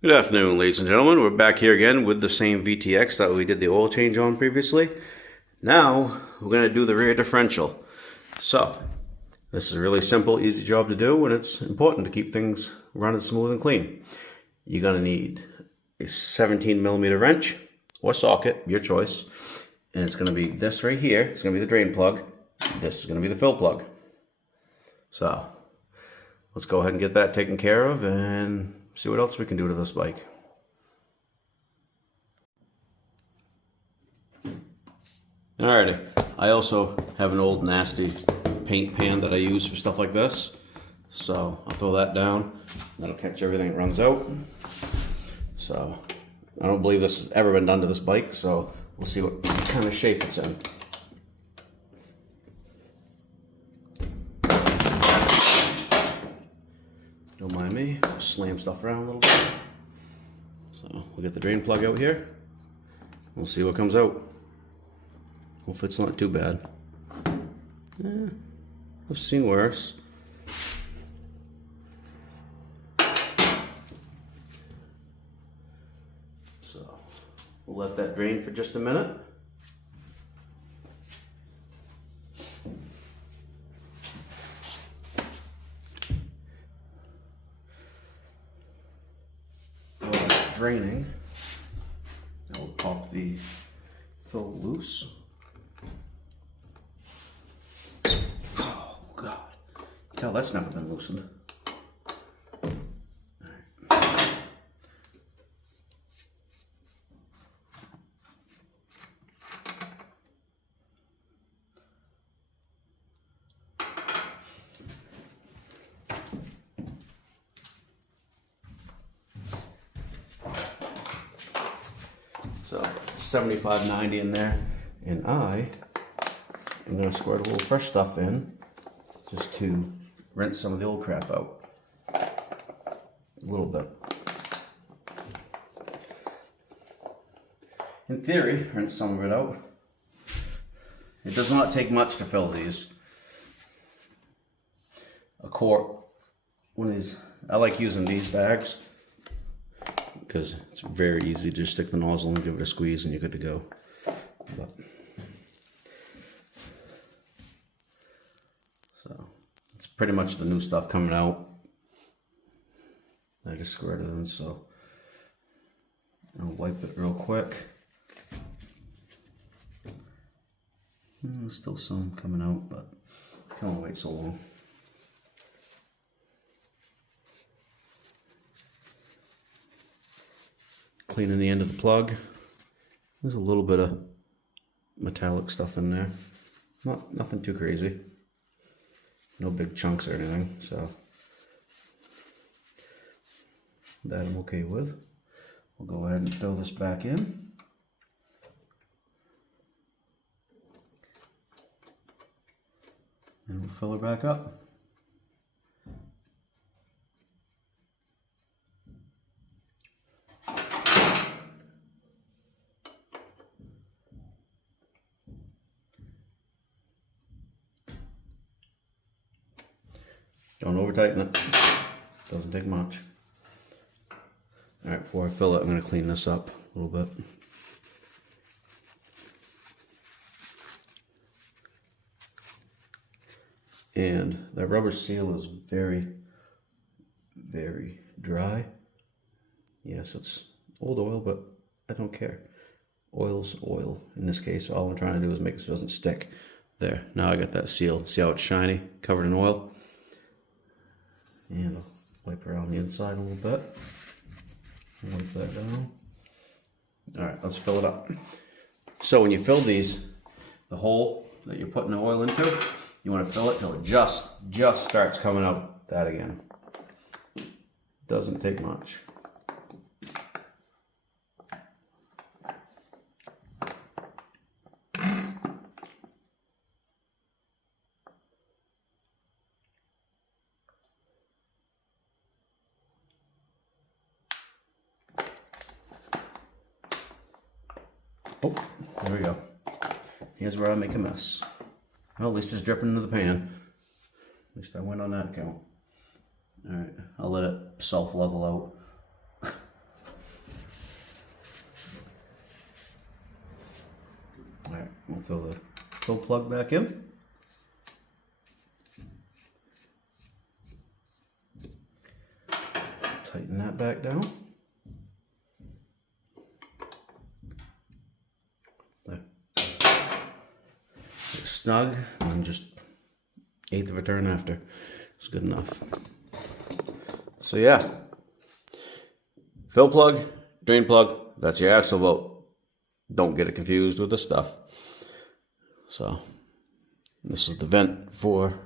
Good afternoon, ladies and gentlemen. We're back here again with the same VTX that we did the oil change on previously. Now, we're going to do the rear differential. So, this is a really simple, easy job to do, and it's important to keep things running smooth and clean. You're going to need a 17mm wrench or socket, your choice. And it's going to be this right here. It's going to be the drain plug. This is going to be the fill plug. So, let's go ahead and get that taken care of and see what else we can do to this bike. Alrighty, I also have an old nasty paint pan that I use for stuff like this. So I'll throw that down. That'll catch everything that runs out. So I don't believe this has ever been done to this bike, so we'll see what kind of shape it's in. Don't mind me, slam stuff around a little bit. So we'll get the drain plug out here. We'll see what comes out. Hopefully it's not too bad. I've seen worse. So we'll let that drain for just a minute. Draining, I will pop the fill loose. Oh God, tell that's never been loosened. So 75/90 in there, and I am going to squirt a little fresh stuff in just to rinse some of the old crap out. A little bit. In theory, rinse some of it out. It does not take much to fill these. A quart, one of these, I like using these bags, because it's very easy to just stick the nozzle and give it a squeeze and you're good to go. But, so it's pretty much the new stuff coming out. I just squirted it in, so I'll wipe it real quick. There's still some coming out, but I can't wait so long. Cleaning the end of the plug. There's a little bit of metallic stuff in there. Nothing too crazy. No big chunks or anything, so that I'm okay with. We'll go ahead and fill this back in. And we'll fill her back up. Don't over tighten it. Doesn't take much. Alright, before I fill it, I'm going to clean this up a little bit. And that rubber seal is very, very dry. Yes, it's old oil, but I don't care. Oil's oil. In this case, all I'm trying to do is make it so it doesn't stick. There, now I got that seal. See how it's shiny, covered in oil? And I'll wipe around the inside a little bit. Wipe that down. Alright, let's fill it up. So when you fill these, the hole that you're putting the oil into, you want to fill it till it just starts coming out that again. Doesn't take much. Oh, there we go. Here's where I make a mess. Well, at least it's dripping into the pan. At least I went on that account. Alright, I'll let it self-level out. throw the fill plug back in. Tighten that back down. There. It's snug, and then just 1/8 of a turn after. It's good enough. So yeah, fill plug, drain plug, that's your axle bolt. Don't get it confused with the stuff. So this is the vent for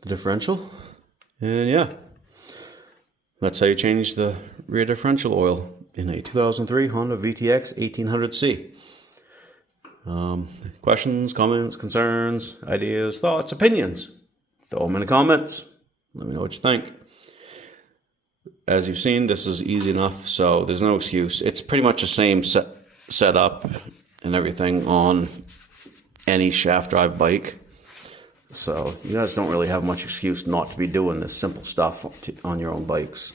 the differential. And yeah, that's how you change the rear differential oil in a 2003 Honda VTX 1800C. Questions, comments, concerns, ideas, thoughts, opinions, throw them in the comments. Let me know what you think. As you've seen, this is easy enough, so there's no excuse. It's pretty much the same setup and everything on any shaft drive bike. So you guys don't really have much excuse not to be doing this simple stuff on your own bikes.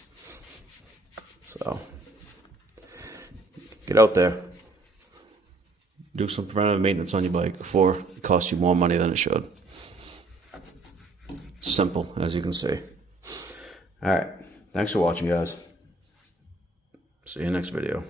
So get out there. Do some preventative maintenance on your bike before it costs you more money than it should. Simple, as you can see. Alright, thanks for watching, guys. See you next video.